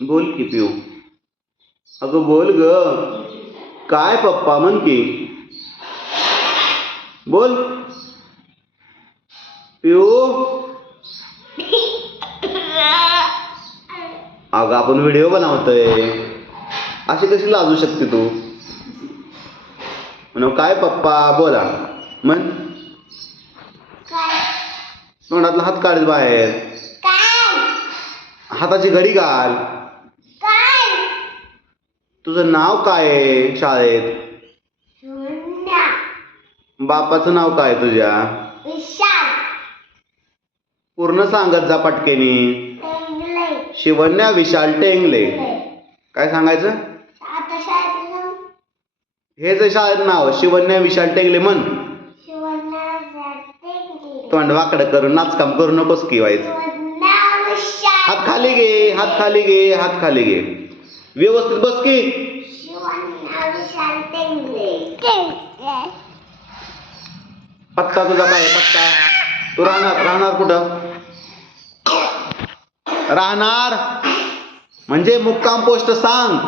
बोल की पिऊ. अगं बोल ग. काय पप्पा म्हण की. बोल पिऊ. अगं आपण व्हिडिओ बनवतोय, अशी कशी लाजू शकते तू. म्हणून काय पप्पा बोला म्हण. तोंडातला हात काढ बाहेर. हाताची घडी घाल. तुझं नाव काय आहे शाळेत. बापाचं नाव काय तुझ्या. पूर्ण सांगत जा पटकेनी. शिवण्या विशाल टेंगले. काय सांगायचं. हेच आहे शाळेत नाव, शिवण्या विशाल टेंगले म्हण. तोंड वाकडं करून नाचकाम करू नकोस की व्हायचं. हात खाली घे, हात खाली घे, हात खाली घे. व्यवस्थित बस की. पत्ता तुझा काय पत्ता. तू राहणार कुठं. राहणार म्हणजे मुक्काम पोस्ट सांग.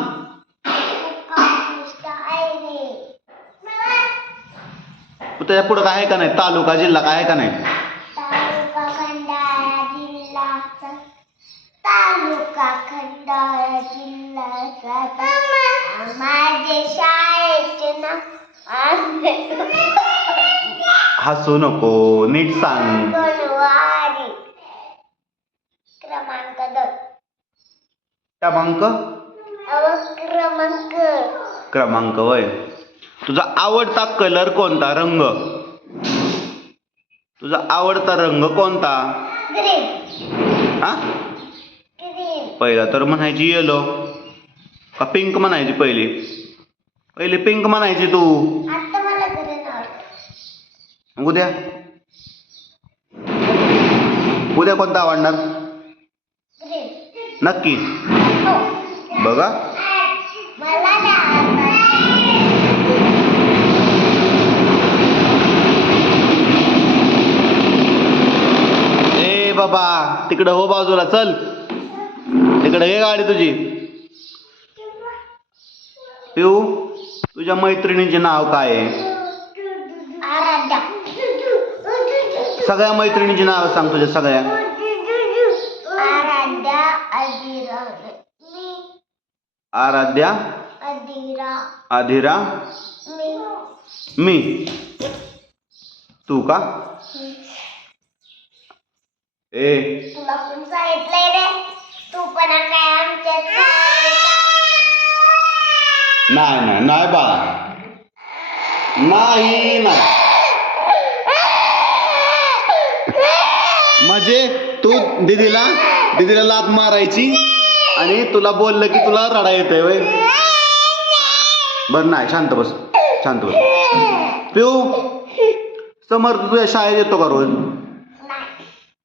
त्याच्या पुढं काय आहे का नाही. तालुका जिल्हा काय आहे का नाही. खंडाळा जिल्हा. माझे शाळेचे नाव. हसू नको, नीट सांग. क्रमांक 2. क्रमांक वय. तुझा आवडता कलर कोणता. रंग. तुझा आवडता रंग कोणता. हा पहिला तर म्हणायची येलो का पिंक म्हणायची. पहिले पिंक म्हणायची तू. उद्या कोणता आवडणार. नक्की बघा. ए बाबा तिकडं हो बाजूला चल. तिकडे घे गाडी तुझी. पिऊ तुझ्या मैत्रिणीचे नाव काय आहे. सगळ्या मैत्रिणीची नाव सांग तुझ्या सगळ्या. आराध्या, अधिरा, मी. तू का. ए तुला कोण सांगितलंय रे. तू पण काय आमच्यात. नाही बाळा. नाही म्हणजे तू दीदीला लात मारायची आणि तुला बोललं की तुला रडा येतोय वय. बर नाही शांत बस. पिऊ समर तुझ्या शाळेत येतो का रोज.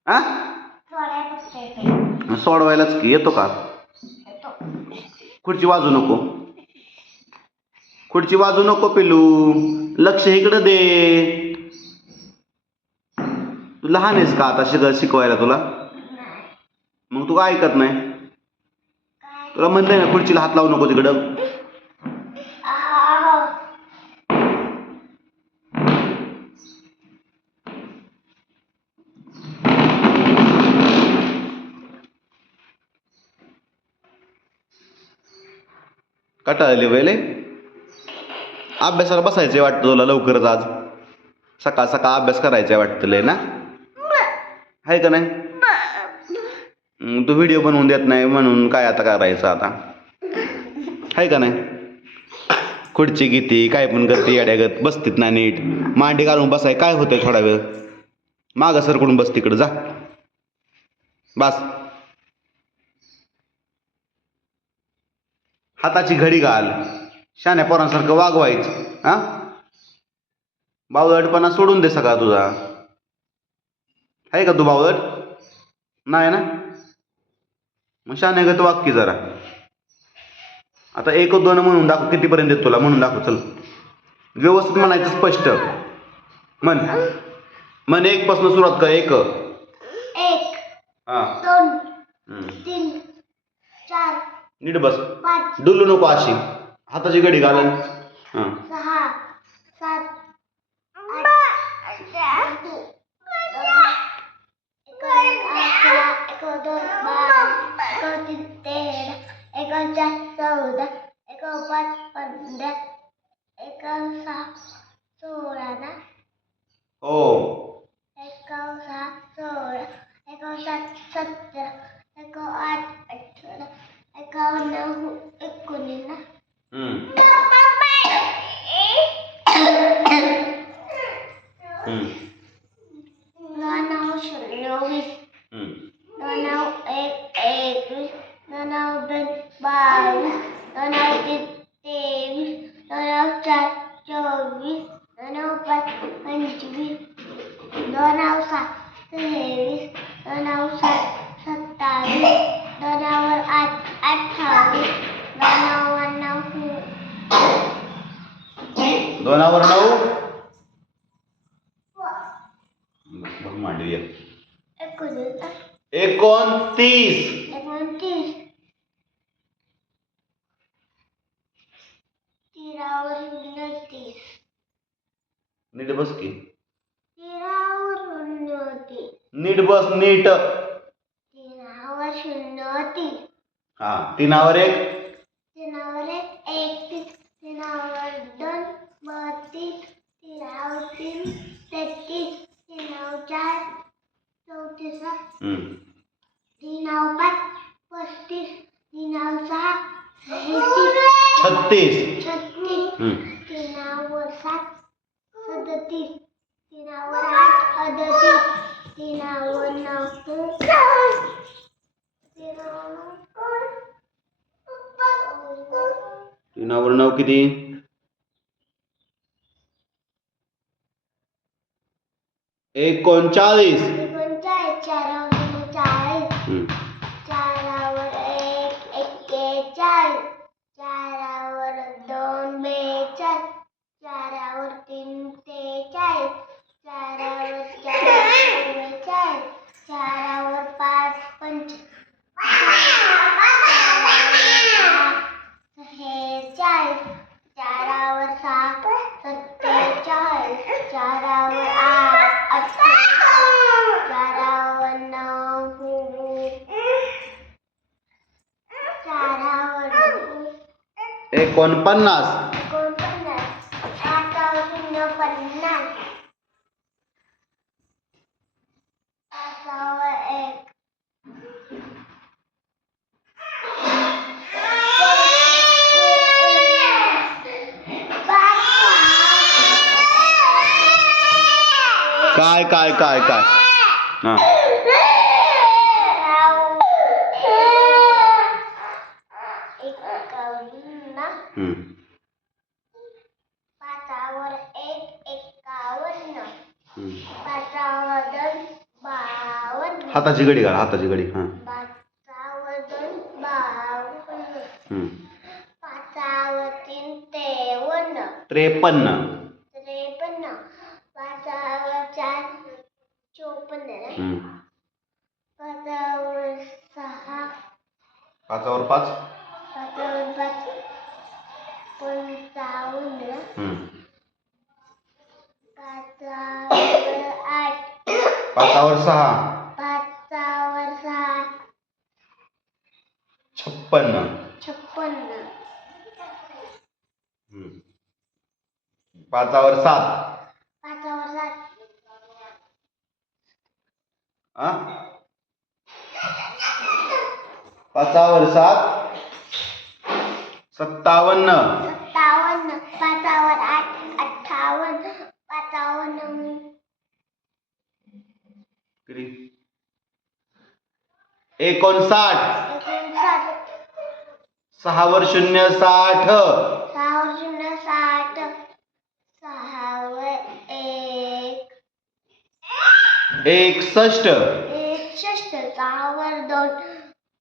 हा सोडवायलाच की येतो का. खुर्ची वाजू नको पिलू. लक्ष इकडं दे. तू लहान आहेस का आता शिकवायला तुला. मग तू काय ऐकत नाही. तुला म्हणलंय ना खुर्चीला हात लावू नको तिकडं. कटाळली वेळे. अभ्यासाला बसायचंय वाटतं तुला लवकरच. आज सकाळ अभ्यास करायचा वाटतं लय ना. आहे का नाही. तू व्हिडिओ बनवून देत नाही म्हणून काय आता करायचं आता. आहे का नाही. खुर्ची घेते काय पण करते येड्यागत. बसतीत ना नीट. मांडी घालून बसाय काय होतंय. थोडा वेळ मागं सरकडून बस तिकडं जा. बस. हाताची घडी घाल. शाण्या पोरांसारखं वागवायचं. हा बावळटपणा सोडून दे सगळा तुझा. आहे का तू बावळट. नाही ना. मग शाण्यागत वाग की जरा. आता 1 2 म्हणून दाखव. कितीपर्यंत येत तुला म्हणून दाखव. चल व्यवस्थित म्हणायचं स्पष्ट म्हण. 1 पासून सुरुवात कर. 1 2 3 4 नीट बस. 5 डुलू नको अशी. हाताची घडी घालन. हां 6 7 हो. 19 हम्म. हम्म. 20 हम्म. 21 22 23 24 25 26 27 27 28 दोनावर 9. बघ मांडवी आहे. 29. 29 तीरावर 29 नीट बस की. तीरावर 29 नीट बस नीट. तीरावर 29 हा 3वर 1. तीरावर 31 तीरावर 2 32 तीरावर 3 33 तीरावर 4 34 हम्म. तीरावर 5 35 तीरावर 6 36 36. 36 हम्म. तीरावर 7 37 तीरावर 8 38 तीरावर 9 तीनावर 9 किती? 39. 39 चारावर 40 हम्म. चारावर 1 41 चारावर 2 42 चारावर 3 43 चारावर 4 44 चारावर 5 45 चारावर 6 47 चारावर 8 चारावर 9 चारावर 49. 50. काय हा. हम्म. 5वर 1 51 हम्म. 5वर 2 52 हाताची घडी घाल. हाताची घडी. हा 5वर 2 52 हम्म. 5वर 3 53 53. 53 5वर 4 54 हम्म. 5वर 6 5वर 5. 5वर 5 55 हम्म. 5वर 8 5वर 6. 5वर 6 56. 56 हम्म. 5वर 7. 5वर 7 हा 5वर 7 57. 57 5वर 8 58 5वर किती? 59. 6वर 0 60. 6वर 0 60 6वर 1 61. 6वर 2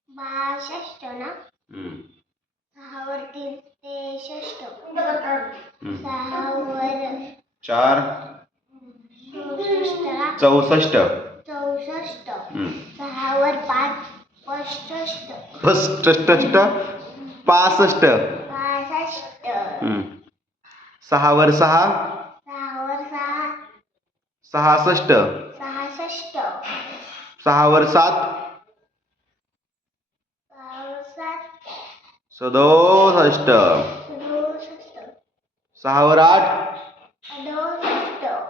62 ना हम्म. 6वर 3 63 हम्म. 6वर 4 64 64. 64 हम्म. 6वर 5 65 65. 65. 65. 6 वर 6 6 वर 6 66. 66. 6 वर 7 6 वर 7 67. 67. 6 वर 8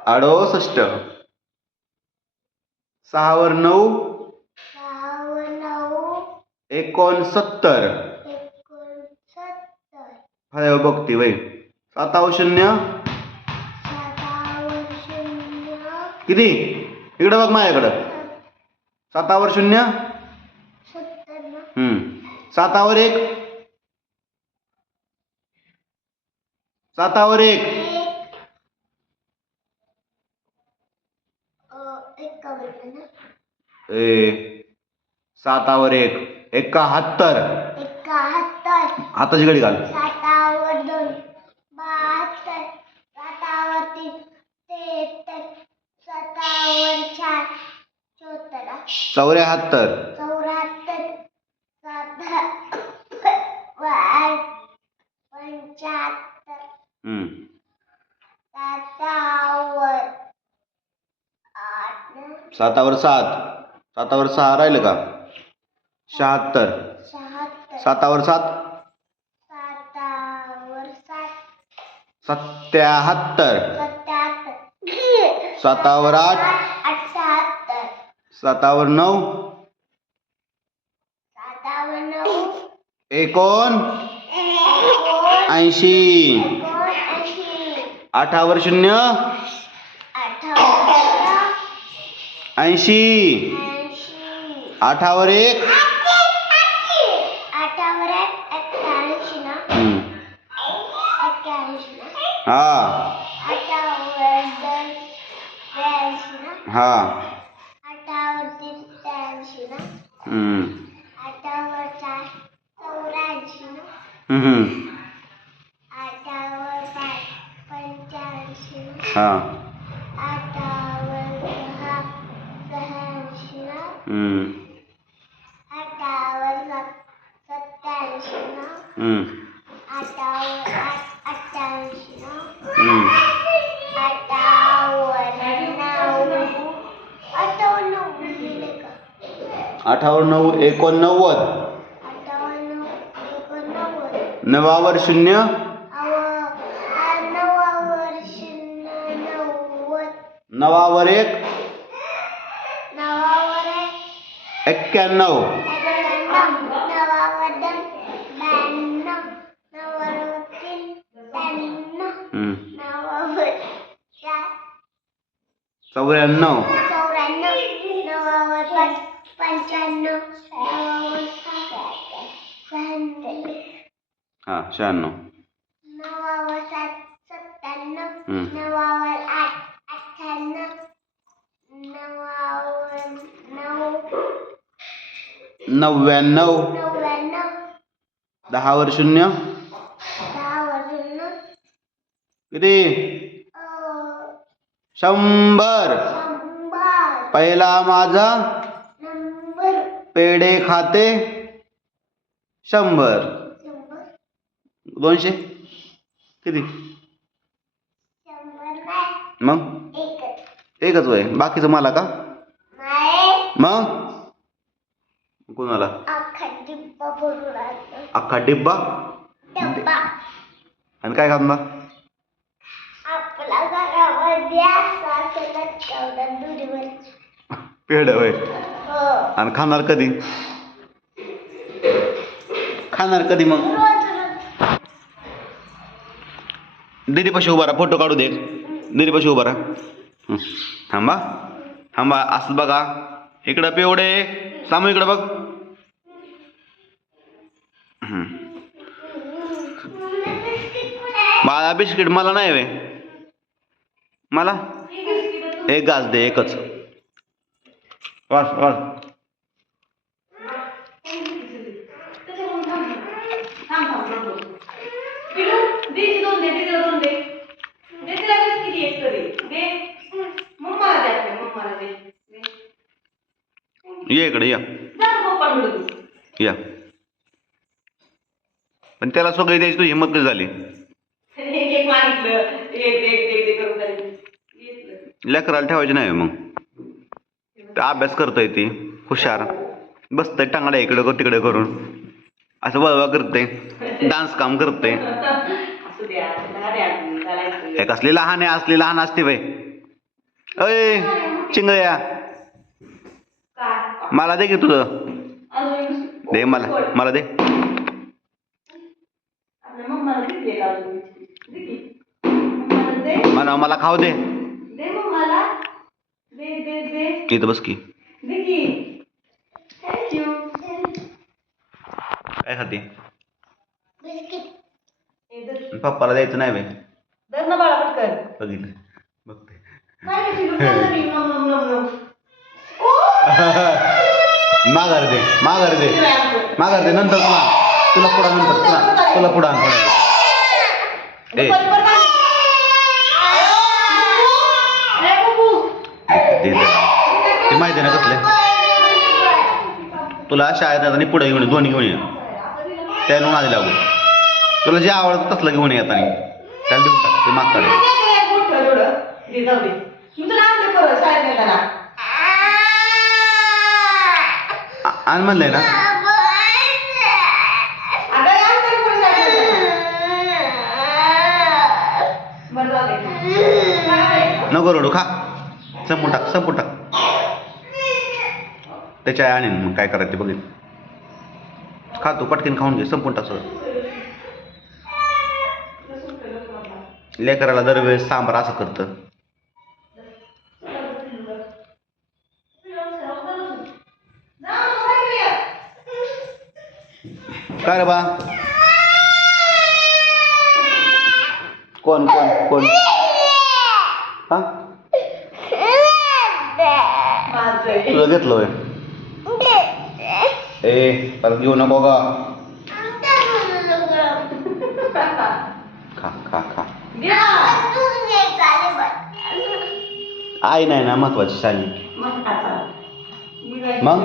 68. 68. 6 वर 9 6 वर 9 69. 69. हाय बघती वय 7 वर 0 7 वर 0 किती इकडे बघ माझ्याकडं 7 वर 0 70. 7 वर 1 7 वर 1 ए 7 वर 1 71. 71. हाताची घडी घाल 7 वर 2 72. 7 वर 3 73. 7 वर 4 74. 74. 74. 7 वर 8 75. 7 वर 8 7 वर 7 7 वर 6 राहिलं का 76. 76. 7 वर 7 7 वर 7 77. 77. 7 वर 8 78. 7 वर 9 7 वर 9 80. 8 वर 0 80. 8 वर 1 8 वर 81 ना 81 ना हा 8 वर 2 82 ना हा 8 वर 3 83 ना 8 वर 4 84 ना 8 वर 5 85 ना हा 8 वर 6 86 ना 8 वर 7 87 ना 8 वर 8 88 ना 8 वर 9 98 लिहिले का 8 वर 9 89. 8 वर 9 89. 9 वर 0 9 वर 0 90. 9 वर 1 9 वर 91. 9 वर 2 92. 9 वर 3 92. 9 वर 4 94. 94. 9 वर 5 95. 9 वर 6 96. हा 96. 9 वर 7 97. 9 वर 8 98. 9 वर 9 99. 99. 10 वर 0 10 वर 0 किती 100. 100. पहिला माझा नंबर पेढे खाते 100. 200 किती 100 नाही मग एकच एकच वय बाकीचं मला का नाही मग कोणाला अख्खा डिब्बा भरून आणतो अख्खा डिब्बा डब्बा आणि काय खाणार आपला घरामध्ये असं लटकवलं दुरीवर पेढ वय हो आणि खाणार कधी मग रोज रोज दीदीपाशी उभा राहा फोटो काढू दे दीदीपाशी उभा राहा थांबा थांबा असं बघा इकडं पेवडे सामू इकडं बघ बाळा बिस्किट मला नाही वे मला एक घास दे एकच वास वास ये इकडे या या पण त्याला सगळी द्यायची तुझी हिंमत कधी झाली? एक एक मागितलं एक करून तरी घेतलं. लेकराला ठेवायची नाही मग. ते अभ्यास करतोय ती हुशार, बसतंय टांगड्या इकडे तिकडे करून, असं वळवा करते, डान्स काम करते. असू द्या चालायचं. हे कसली लहान आहे, असली लहान असते बाई. अय चिंगळ्या, काय मला दे की तुझं, अजून दे मला दे. आपल्या मम्माला दिली अजून दे की. मम्माला दे मला खाऊ दे. दे मम्माला दे इथं बस की. दे की. थँक्यू. काय खाते? बिस्किट. पप्पाला द्यायचं नाही बाई. दर ना बाळा पटकन. बघितलं बघते. काय कशी खाल्लं ती? नम नम नम नम. माघार दे नंतर तुला पुढा नंतर तुला पुढा ए ते माहिती आहे ना कसले तुला शाळेत आणि पुढे घेऊन दोन्ही घेऊन ये, त्याला आधी लागू. तुला जे आवडतं तसलं घेऊन येताना त्याला देऊन टाक, ते मागताडे. आणि म्हणलंय ना नको रडू, खा, संपून टाक. त्याच्या आणि मग काय करायचं ते बघेल. खा तू, पटकीन खाऊन घे, संपून टाक सगळं. लेकराला दरवेळेस सांबार असं करतं. काय रे बा, कोण हा तुझं घेतलं होय? ए परत घेऊ नको का. खा. आई नाही ना महत्वाची शाली. मग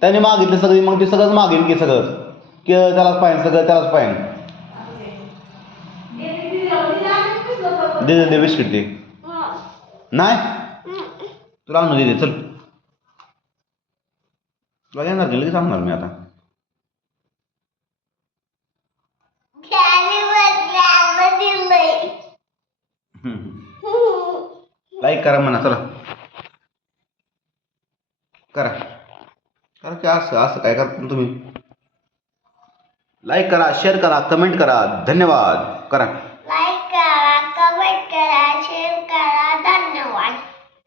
त्याने मागितलं सगळी, मग ते सगळंच मागेल की सगळं, की त्यालाच पाहिजे. दे बिस्किट दे. नाही तुला आणून दे, चल. तुला येणार की लगेच सांगणार मी आता. लाईक करा म्हणा, चला करा की असं काय करता तुम्ही. लाईक करा, शेअर करा, कमेंट करा. धन्यवाद. करा.